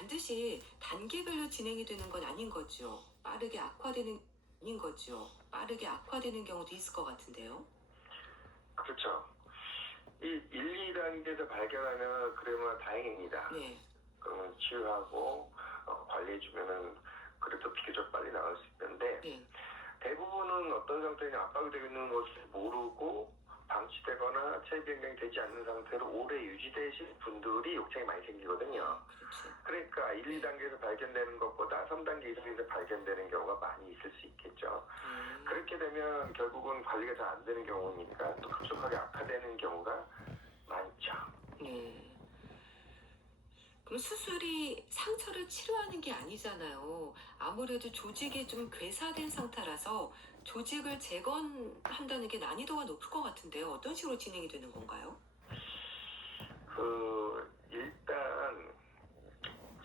반드시 단계별로 진행이 되는 건 아닌 거죠. 빠르게 악화되는 경우도 있을 것 같은데요. 그렇죠. 이 1, 2단계에서 발견하면 그러면 다행입니다. 네. 그러면 치유하고 관리해주면은 그래도 비교적 빨리 나을 수 있는데 네. 대부분은 어떤 상태냐 압박이 되어 있는 것을 모르고 방치되거나 체위 변경이 되지 않는 상태로 오래 유지되신 분들이 욕창이 많이 생기거든요. 그렇죠. 그러니까 1, 2단계에서 발견되는 것보다 3단계 이상에서 발견되는 경우가 많이 있을 수 있겠죠. 그렇게 되면 결국은 관리가 잘 안 되는 경우니까 또 급속하게 악화되는 경우가 많죠. 네. 그럼 수술이 상처를 치료하는 게 아니잖아요. 아무래도 조직이 좀 괴사된 상태라서 조직을 재건한다는 게 난이도가 높을 것 같은데요. 어떤 식으로 진행이 되는 건가요? 일단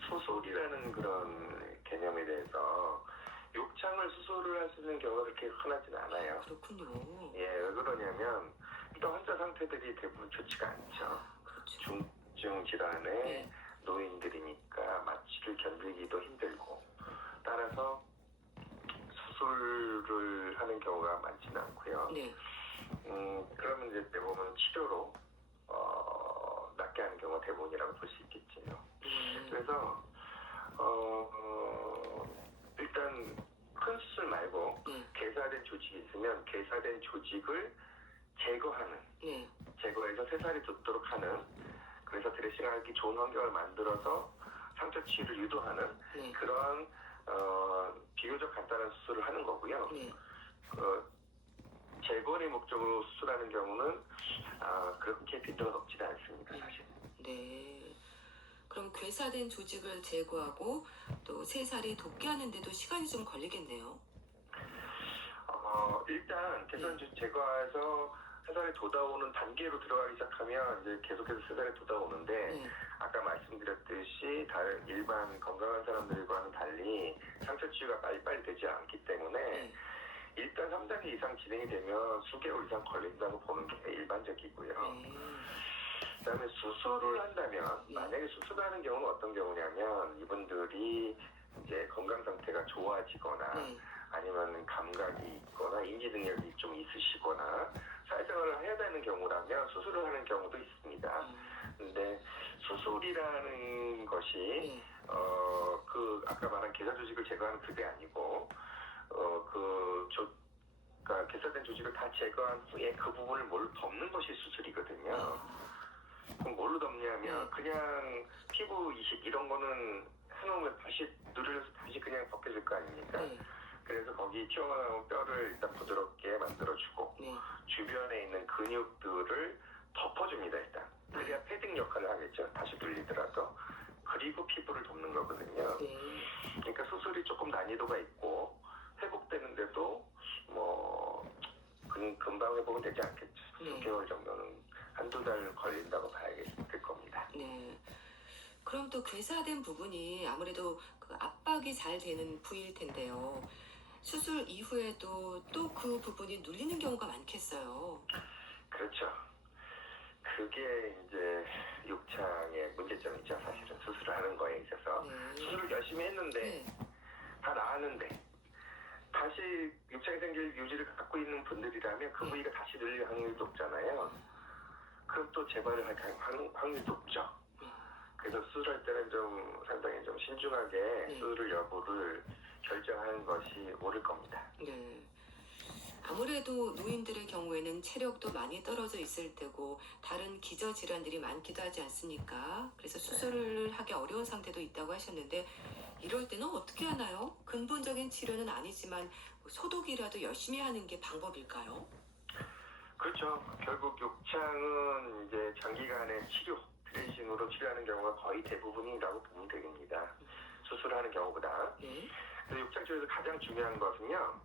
수술이라는 그런 개념에 대해서 욕창을 수술을 할 수 있는 경우가 그렇게 흔하진 않아요. 그렇군요. 예, 왜 그러냐면 일단 환자 상태들이 대부분 좋지가 않죠. 그렇죠. 중증 질환의 네. 노인들이니까 마취를 견디기도 힘들고 따라서 수술을 하는 경우가 많지는 않고요. 네. 그러면 이제 대부분 치료로 낫게 하는 경우가 대부분이라고 볼 수 있겠지요. 그래서 일단 큰 수술 말고 괴사된 조직이 있으면 괴사된 조직을 제거하는, 네. 제거해서 새살이 돋도록 하는, 그래서 드레싱하기 좋은 환경을 만들어서 상처 치유를 유도하는 네. 그런 비교적 간단한 수술을 하는 거고요. 네. 재건의 목적으로 수술하는 경우는 그렇게 빈도가 높지는 않습니다, 사실. 네. 그럼 괴사된 조직을 제거하고 또 새살이 돋게 하는데도 시간이 좀 걸리겠네요. 일단 개선 제거해서 새살이 돋아오는 단계로 들어가기 시작하면 이제 계속해서 새살이 돋아오는데 아까 말씀드렸듯이 다른 일반 건강한 사람들과는 달리 상처 치유가 빨리빨리 되지 않기 때문에 일단 3단계 이상 진행이 되면 수개월 이상 걸린다고 보는 게 일반적이고요. 그다음에 수술을 한다면 만약에 수술하는 경우는 어떤 경우냐면 이분들이 이제 건강 상태가 좋아지거나 아니면 감각이 있거나 인지 능력이 좀 있으시거나 사회생활을 해야 되는 경우라면 수술을 하는 경우도 있습니다. 근데 수술이라는 것이 아까 말한 괴사 조직을 제거하는 그게 아니고 그러니까 괴사된 조직을 다 제거한 후에 그 부분을 뭘로 덮는 것이 수술이거든요. 그럼 뭘로 덮냐면 그냥 피부 이식 이런 거는 해놓으면 다시 누르려서 다시 그냥 벗겨질 거 아닙니까? 그래서 거기 튀어나온 뼈를 일단 부드럽게 만들어주고 주변에 있는 근육들을 덮어줍니다. 일단 그래야 패딩 역할을 하겠죠. 다시 눌리더라도. 그리고 피부를 덮는 거거든요. 그러니까 수술이 조금 난이도가 있고 회복되는데도 금방 회복은 되지 않겠죠. 수개월 정도는 한두 달 걸린다고 될 겁니다. 네. 그럼 또 괴사된 부분이 아무래도 그 압박이 잘 되는 부위일 텐데요. 수술 이후에도 또 그 부분이 눌리는 경우가 많겠어요. 그렇죠. 그게 이제 욕창의 문제점이죠. 사실은 수술을 하는 거에 있어서 수술을 열심히 했는데 다 나았는데 다시 욕창이 생길 유지를 갖고 있는 분들이라면 그 부위가 다시 늘릴 확률이 높잖아요. 그럼 또 재발을 할 확률이 높죠. 그래서 수술할 때는 좀 상당히 좀 신중하게 수술 여부를 결정하는 것이 옳을 겁니다. 네. 아무래도 노인들의 경우에는 체력도 많이 떨어져 있을 테고 다른 기저질환들이 많기도 하지 않습니까? 그래서 수술을 하기 어려운 상태도 있다고 하셨는데 이럴 때는 어떻게 하나요? 근본적인 치료는 아니지만 소독이라도 열심히 하는 게 방법일까요? 그렇죠. 결국 욕창은 이제 장기간의 치료, 드레싱으로 치료하는 경우가 거의 대부분이라고 보면 되겠습니다. 수술하는 경우보다. 그래서 욕창 치료에서 가장 중요한 것은요.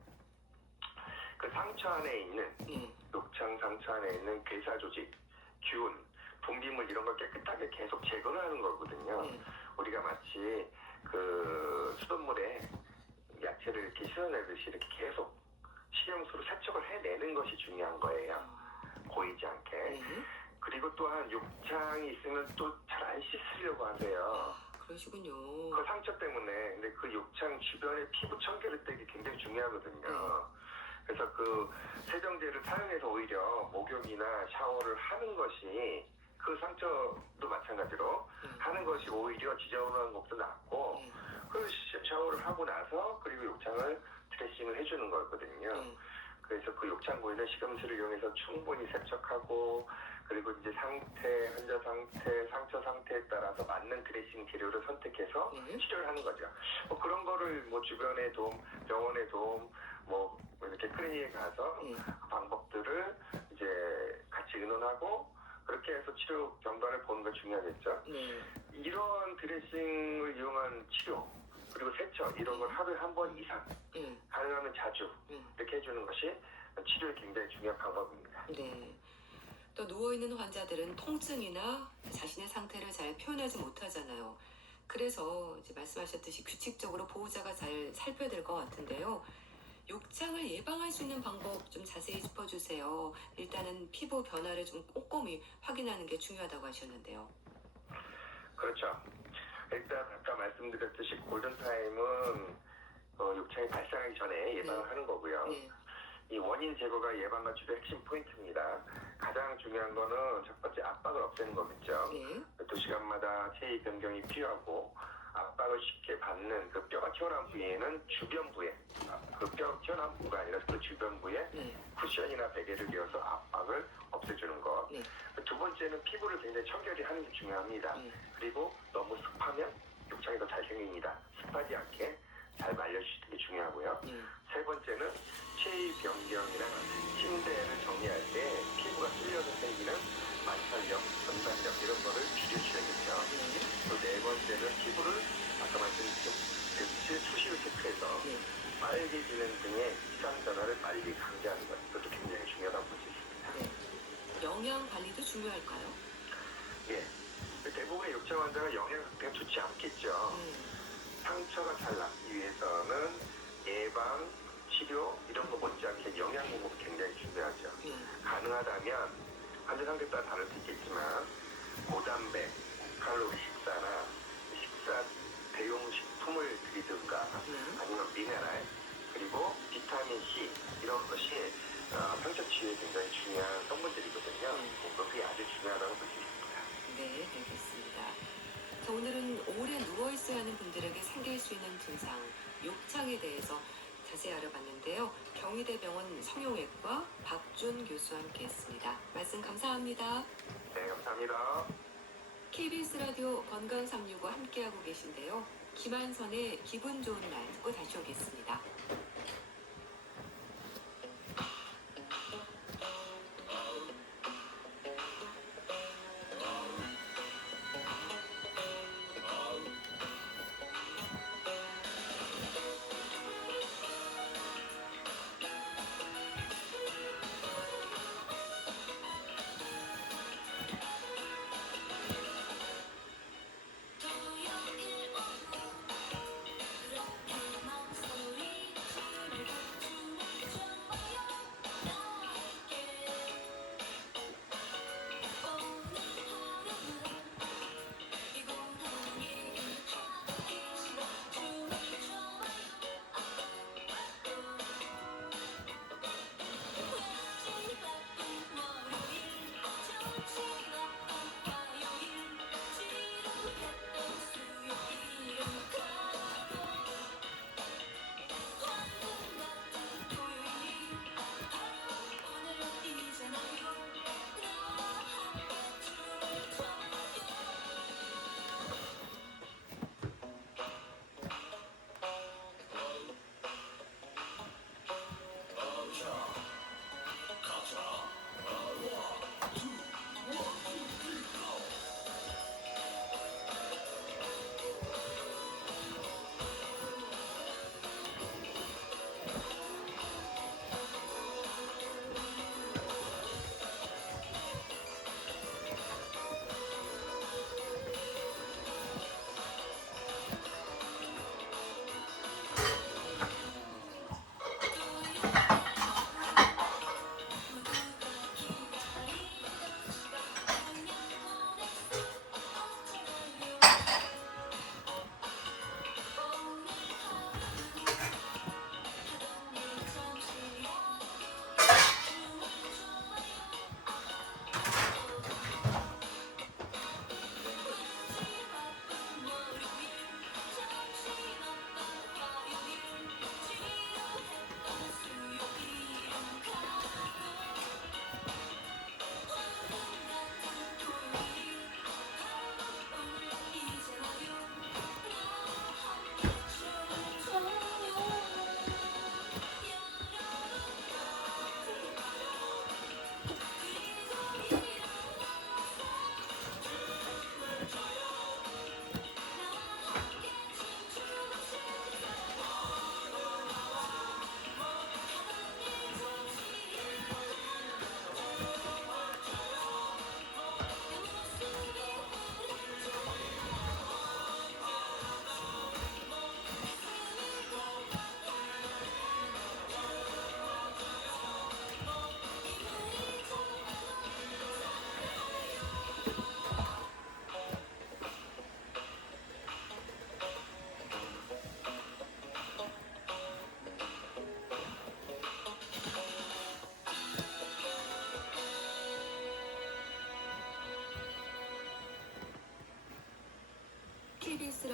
그 상처 안에 있는 욕창 상처 안에 있는 괴사 조직, 균, 분비물 이런 걸 깨끗하게 계속 제거하는 거거든요. 우리가 마치 그 수돗물에 야채를 이렇게 씻어내듯이 이렇게 계속 식용수로 세척을 해내는 것이 중요한 거예요. 고이지 않게. 그리고 또한 욕창이 있으면 또 잘 안 씻으려고 하세요. 그러시군요. 그 상처 때문에. 근데 그 욕창 주변에 피부 청결을 떼기 굉장히 중요하거든요. 그래서 그 세정제를 사용해서 오히려 목욕이나 샤워를 하는 것이 그 상처도 마찬가지로 하는 것이 오히려 지저분한 것도 낫고 그 샤워를 하고 나서 그리고 욕창을 드레싱을 해주는 거거든요. 그래서 그 욕창 부위는 식염수를 이용해서 충분히 세척하고 그리고 이제 상태, 환자 상태, 상처 상태에 따라서 맞는 드레싱 재료를 선택해서 치료를 하는 거죠. 뭐 그런 거를 뭐 주변의 도움, 병원의 도움, 뭐 이렇게 클리닉에 가서 그 방법들을 이제 같이 의논하고 그렇게 해서 치료 경과를 보는 게 중요하겠죠. 이런 드레싱을 이용한 치료 그리고 세척 이런 걸 하루에 한 번 이상 가능하면 자주 이렇게 해주는 것이 치료에 굉장히 중요한 방법입니다. 네. 또 누워있는 환자들은 통증이나 자신의 상태를 잘 표현하지 못하잖아요. 그래서 이제 말씀하셨듯이 규칙적으로 보호자가 잘 살펴야 될 것 같은데요. 욕창을 예방할 수 있는 방법 좀 자세히 짚어주세요. 일단은 피부 변화를 좀 꼼꼼히 확인하는 게 중요하다고 하셨는데요. 그렇죠. 일단 아까 말씀드렸듯이 골든타임은 욕창이 발생하기 전에 예방을 하는 거고요. 이 원인 제거가 예방과 치료의 핵심 포인트입니다. 가장 중요한 거는 첫 번째 압박을 없애는 거겠죠. 2시간마다 체위 변경이 필요하고 압박을 쉽게 받는 그 뼈가 튀어나온 부위에는 주변부에 그 뼈 튀어나온 부가 아니라 그 주변부에 쿠션이나 베개를 이어서 압박을 없애주는 것. 두 번째는 피부를 굉장히 청결히 하는 게 중요합니다. 그리고 너무 습하면 욕창이 더 잘 생깁니다. 습하지 않게 잘 말려주시는 게 중요하고요. 세 번째는 체위 변경이나 침대를 정리할 때 피부가 찔려서 생기는 만살력, 전단력 이런 거를 줄여주셔야겠죠. 또 네 번째는 피부를 아까 말씀드렸듯이 수시로 체크해서 빨개지는 등의 이상 변화를 빨리 감지하는 것. 이것도 굉장히 중요하다고 볼 수 있습니다. 영양 관리도 중요할까요? 예. 대부분의 욕창 환자가 영양 상태가 좋지 않겠죠. 상처가 잘 낫기 위해서는 예방, 치료 이런 거 못지않게 영양 공급이 굉장히 중요하죠. 가능하다면 환자 상태에 따라 다를 수 있겠지만 고단백, 칼로리 식사나 식사 대용 식품을 드리든가 아니면 미네랄 그리고 비타민 C 이런 것이 상처 치유에 굉장히 중요한 성분들이거든요. 그것이 아주 중요하다고 볼 수 있습니다. 네, 알겠습니다. 자, 오늘은 오래 누워있어야 하는 분들에게 생길 수 있는 증상, 욕창에 대해서 자세히 알아봤는데요. 경희대병원 성형외과 박준 교수와 함께했습니다. 말씀 감사합니다. 네, 감사합니다. KBS 라디오 건강 365 함께하고 계신데요. 김한선의 기분 좋은 날 듣고 다시 오겠습니다.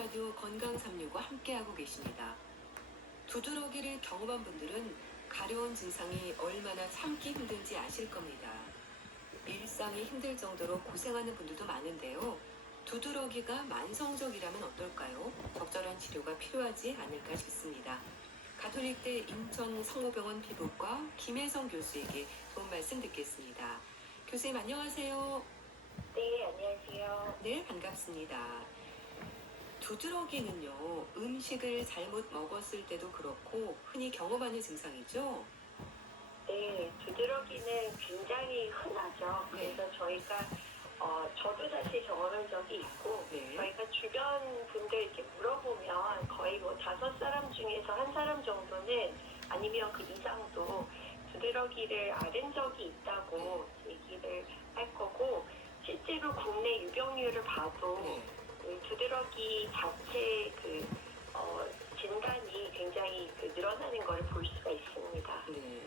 라디오 건강 365 함께하고 계십니다. 두드러기를 경험한 분들은 가려운 증상이 얼마나 참기 힘든지 아실 겁니다. 일상이 힘들 정도로 고생하는 분들도 많은데요. 두드러기가 만성적이라면 어떨까요? 적절한 치료가 필요하지 않을까 싶습니다. 가톨릭대 인천 성모병원 피부과 김혜성 교수에게 도움 말씀 듣겠습니다. 교수님 안녕하세요. 네, 안녕하세요. 네, 반갑습니다. 두드러기는요, 음식을 잘못 먹었을 때도 그렇고 흔히 경험하는 증상이죠? 네, 두드러기는 굉장히 흔하죠. 네. 그래서 저희가 저도 사실 경험한 적이 있고 네. 저희가 주변 분들 이렇게 물어보면 거의 뭐 5사람 중에서 1사람 정도는 아니면 그 이상도 두드러기를 앓은 적이 있다고 얘기를 할 거고 실제로 국내 유병률을 봐도 네. 그 두드러기 자체 진단이 굉장히 늘어나는 것을 볼 수가 있습니다. 네.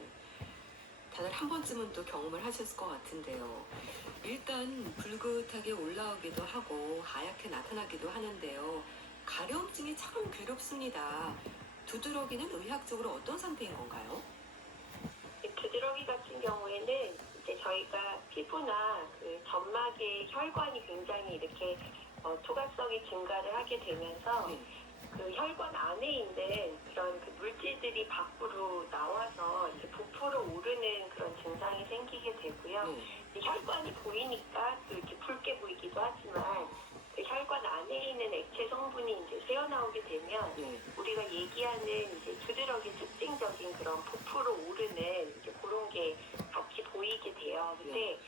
다들 한 번쯤은 또 경험을 하셨을 것 같은데요. 일단 불긋하게 올라오기도 하고 하얗게 나타나기도 하는데요. 가려움증이 참 괴롭습니다. 두드러기는 의학적으로 어떤 상태인 건가요? 두드러기 같은 경우에는 이제 저희가 피부나 그 점막의 혈관이 굉장히 이렇게 투과성이 증가를 하게 되면서 네. 그 혈관 안에 있는 그런 그 물질들이 밖으로 나와서 이제 부풀어 오르는 그런 증상이 생기게 되고요. 네. 혈관이 보이니까 또 이렇게 붉게 보이기도 하지만 그 혈관 안에 있는 액체 성분이 이제 새어나오게 되면 네. 우리가 얘기하는 이제 두드러기 특징적인 그런 부풀어 오르는 이제 그런 게 같이 보이게 돼요. 근데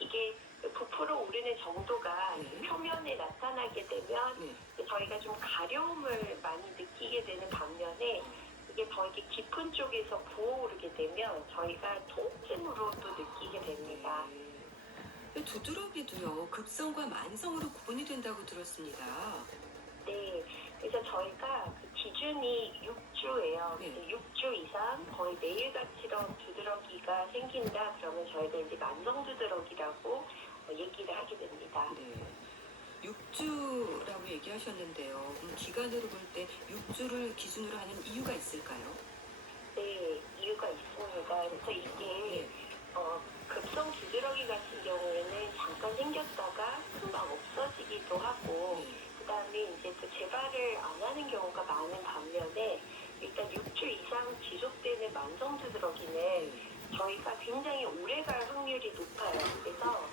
이게 부풀어 오르는 정도가 표면에 나타나게 되면 저희가 좀 가려움을 많이 느끼게 되는 반면에 이게 더 이렇게 깊은 쪽에서 부어오르게 되면 저희가 통증으로 또 느끼게 됩니다. 네. 두드러기도요, 급성과 만성으로 구분이 된다고 들었습니다. 네, 그래서 저희가 그 기준이 6주예요. 네. 6주 이상 거의 매일같이런 두드러기가 생긴다 그러면 저희가 이제 만성 두드러기라고 얘기를 하게 됩니다. 네. 6주라고 얘기하셨는데요. 기간으로 볼 때 6주를 기준으로 하는 이유가 있을까요? 네, 이유가 있습니다. 그래서 이게 급성 두드러기 같은 경우에는 잠깐 생겼다가 금방 없어지기도 하고 그다음에 이제 또 재발을 안 하는 경우가 많은 반면에 일단 6주 이상 지속되는 만성 두드러기는 저희가 굉장히 오래 갈 확률이 높아요. 그래서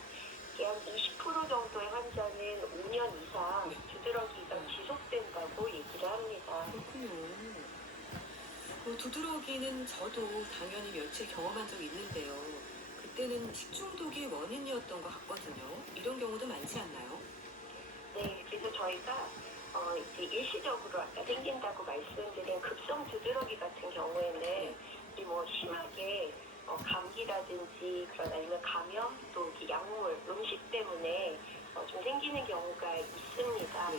이게 한 20% 정도의 환자는 5년 이상 두드러기가 지속된다고 얘기를 합니다. 그렇군요. 두드러기는 저도 당연히 며칠 경험한 적이 있는데요. 그때는 식중독이 원인이었던 것 같거든요. 이런 경우도 많지 않나요? 네, 그래서 저희가 이제 일시적으로 아까 생긴다고 말씀드린 급성 두드러기 같은 경우에는 뭐 심하게 감기라든지 그런 아니면 감염 또 이렇게 약물, 음식 때문에 좀 생기는 경우가 있습니다.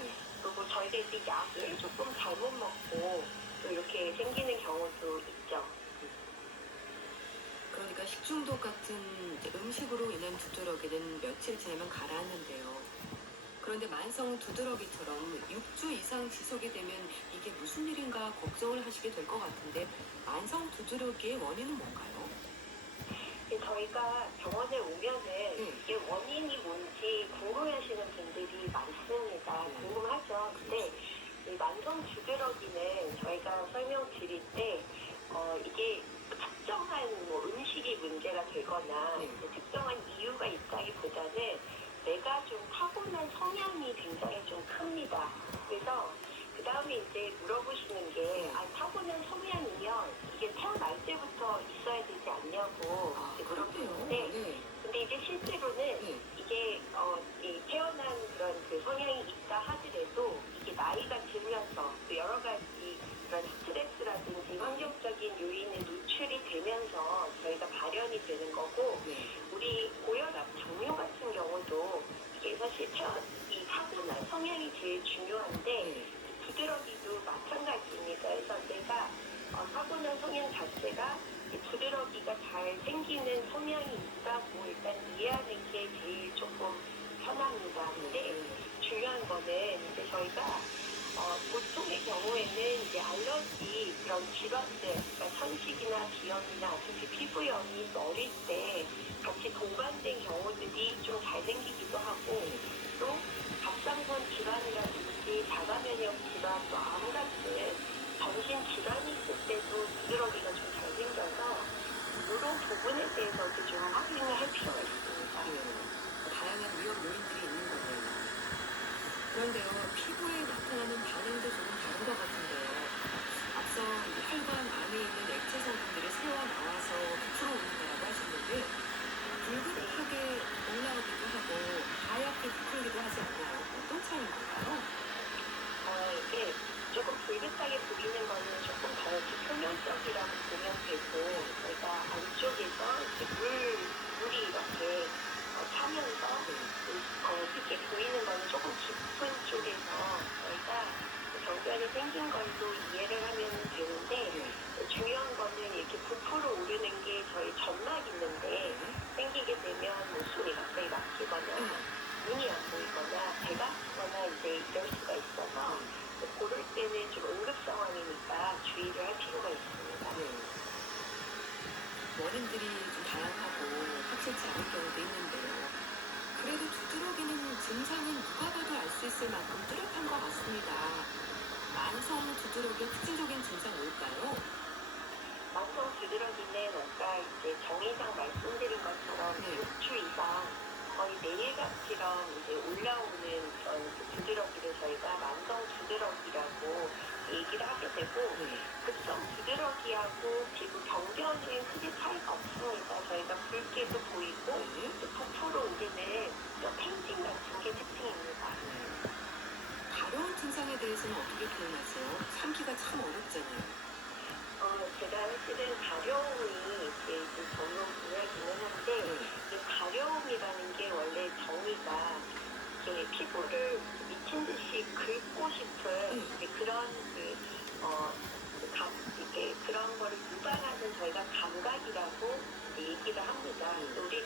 그리고 저희가 이제 약을 조금 잘못 먹고 또 이렇게 생기는 경우도 있죠. 그러니까 식중독 같은 이제 음식으로 인한 두드러기는 며칠 지나면 가라앉는데요. 그런데 만성 두드러기처럼 6주 이상 지속이 되면 이게 무슨 일인가 걱정을 하시게 될 것 같은데 만성 두드러기의 원인은 뭔가요? 저희가 병원에 오면은 이게 원인이 뭔지 궁금해하시는 분들이 많습니다. 궁금하죠. 근데 이 만성 두드러기는 저희가 설명드릴 때 이게 특정한 뭐 음식이 문제가 되거나 특정한 이유가 있다기보다는 내가 좀 타고난 성향이 굉장히 좀 큽니다. 그래서 그 다음에 이제 물어보시는 게 타고난 성향이면 이게 태어날 때부터 있어야 되지 않냐고 물어보는데 근데 이제 실제로는 이게 이 태어난 그런 그 성향이 있다 하더라도 이게 나이가 들면서 또 여러 가지 그런 스트레스라든지 환경적인 요인에 노출이 되면서 저희가 발현이 되는 거고 우리 고혈압, 당뇨 같은 경우도 이게 사실 이 타고난 성향이 제일 중요한데 두드러기도 마찬가지입니다. 그래서 내가 타고난 성향 자체가 두드러기가 잘 생기는 성향이 있다고 일단 이해하는 게 제일 조금 편합니다. 근데 중요한 거는 이제 저희가 보통의 경우에는 이제 알러지 그런 질환들, 그러니까 천식이나 비염이나 특히 피부염이 어릴 때 같이 동반된 경우들이 좀 잘 생기기도 하고 또 갑상선 질환이라든지 자가면역 질환, 또 암 같은 전신 질환이 있을 때도 두드러기가 좀 잘 생겨서 이런 부분에 대해서도 좀 확인을 할 필요가 있습니다. 다양한 위험 요인들이 있는 거네요. 그런데요, 피부에 나타나는 반응도 조금 다른 것 같은데요. 앞서 이 혈관 안에 있는 액체 성분들이 새어 나와서 부풀어 오는 거라고 하셨는데, 붉은하게 올라오기도 하고 하얗게 부풀기도 하지 않나요? 어떤 차이인 걸까요? 이게 조금 불긋하게 보이는 거는 조금 더 표면적이라고 보면 되고, 저희가 안쪽에서 이렇게 물이 이렇게 차면서 이렇게 보이는 거는 조금 깊은 쪽에서 저희가 병변이 생긴 걸로 이해를 하면 되는데, 중요한 거는 이렇게 부풀어 오르는 게 저희 점막 있는데 생기게 되면 뭐 숨이 갑자기 막히거나 눈이 안 보이거나 배가 아프거나 이제 이럴 수가 있어서 그럴 때는 좀 응급 상황이니까 주의를 할 필요가 있습니다. 원인들이 좀 다양하고 확실치 않은 경우도 있는데요. 그래도 두드러기는 증상은 누가 봐도 알 수 있을 만큼 뚜렷한 것 같습니다. 만성 두드러기의 특징적인 증상 뭘까요? 만성 두드러기는 아까 이제 정의상 말씀드린 것처럼 6주 이상 거의 매일같이럼 이제 올라오는 그런 두드러기를 저희가 만성 두드러기라고 얘기를 하게 되고, 급성 두드러기하고 피부 병변은 크게 차이가 없습니다. 저희가 붉게도 보이고 부풀어 오르는 팽진 같은 게 특징입니다. 가려운 증상에 대해서는 어떻게 표현하세요? 참기가 참 어렵잖아요. 제가 사실은 가려움이 이제 전문 분야이기는 한데, 이 가려움이라는 게 원래 정의가 이렇게 피부를 미친 듯이 긁고 싶은 그런 이렇게 그런 거를 유발하는 저희가 감각이라고 얘기를 합니다. 우리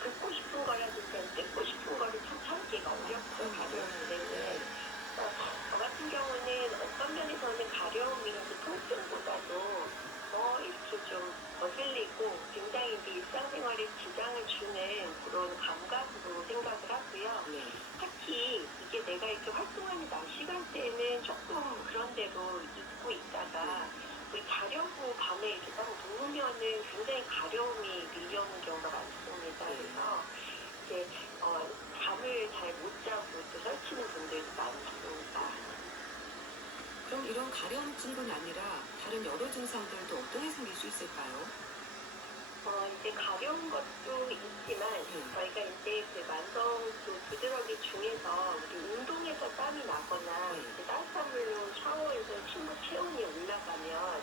긁고 싶은 거라든지 뜯고 싶은 거를 참 참기가 어렵고 가려움인데, 저 같은 경우는 어떤 면에서는 가려움이 통증보다도 이렇게 좀 거슬리고 굉장히 이제 일상생활에 지장을 주는 그런 감각으로 생각을 하고요. 특히 이게 내가 이렇게 활동하는 낮 시간대에는 조금 그런 대로 잊고 있다가 자려고 밤에 이렇게 딱 누우면은 굉장히 가려움이 밀려오는 경우가 많습니다. 그래서 이제 잠을 잘 못 자고 또 설치는 분들도 많습니다. 그럼 이런 가려움증은 아니라 다른 여러 증상들도 어떤 게 생길 수 있을까요? 이제 가려운 것도 있지만 저희가 이제 그 만성 부드러기 중에서 우리 운동에서 땀이 나거나 이제 따뜻한 물로 샤워해서 침구 체온이 올라가면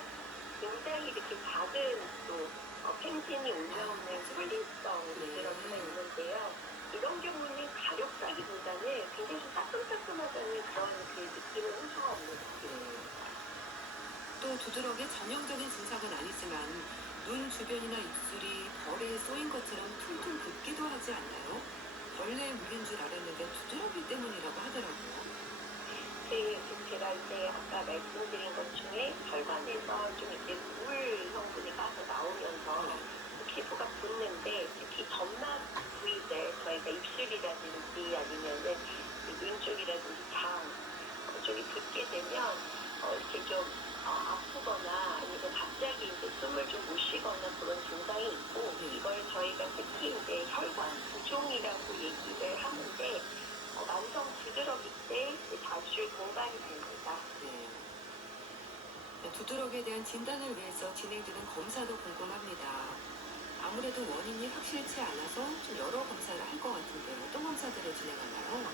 굉장히 이렇게 작은 또 팽진이 올라오는 풀린성 부드러기가 있는데요. 이런 경우는 가렵다기보다는 굉장히 좀 따끔따끔하다는 그런 그 느낌을 할 수가 없는 또 두드러기의 전형적인 증상은 아니지만 눈 주변이나 입술이 벌에 쏘인 것처럼 퉁퉁 붓기도 하지 않나요? 벌레에 물린 줄 알았는데 두드러기 때문이라고 하더라고요. 제가 이제 아까 말씀드린 것 중에 혈관에서 좀 이렇게 물 성분이 빠져 나오면서 피부가 붓는데, 특히 점막 부위들, 저희가 입술이라든지 아니면은 눈 쪽이라든지 장 쪽이 붓게 되면 이렇게 좀 아프거나 아니면 갑자기 이제 숨을 좀 못 쉬거나 그런 증상이 있고, 이걸 저희가 특히 이제 혈관 부종이라고 얘기를 하는데, 만성 두드러기 때 자주 동반이 됩니다. 두드러기에 대한 진단을 위해서 진행되는 검사도 궁금합니다. 아무래도 원인이 확실치 않아서 좀 여러 검사를 할 것 같은데 어떤 검사들을 진행하나요?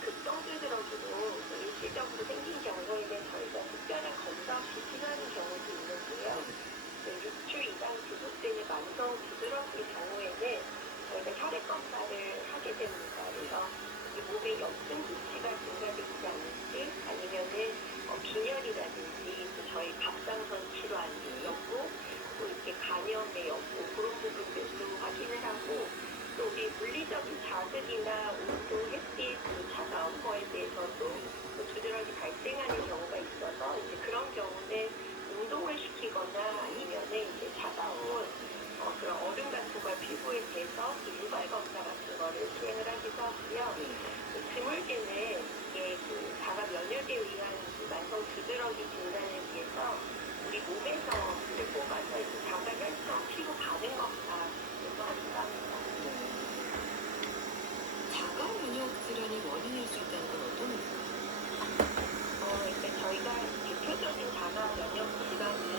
급성 두드러기로 일시적으로 생긴 경우에는 저희가 특별한 검사 없이 치료하는 경우도 있는데요. 6주 이상 지속되는 만성 두드러기 경우에는 저희가 혈액 검사를 하게 됩니다. 그래서 이 몸에 염증 수치가 증가되지 않을지, 아니면은 빈혈이라든지 또 저희 갑상선 질환 여부, 또 이렇게 간염의 여부, 그런 부분들도 확인을 하고, 또 우리 물리적인 자극이나 온도, 햇빛, 차가운 거에 대해서도 두드러기 주기적인 진단에 비해서 우리 몸에서 물을 뽑아서 이제 자가 혈청 피로 가는 것과 유사하기도 합니다. 자가 면역 질환이 원인일 수 있다는 건 어떤 의미입니까?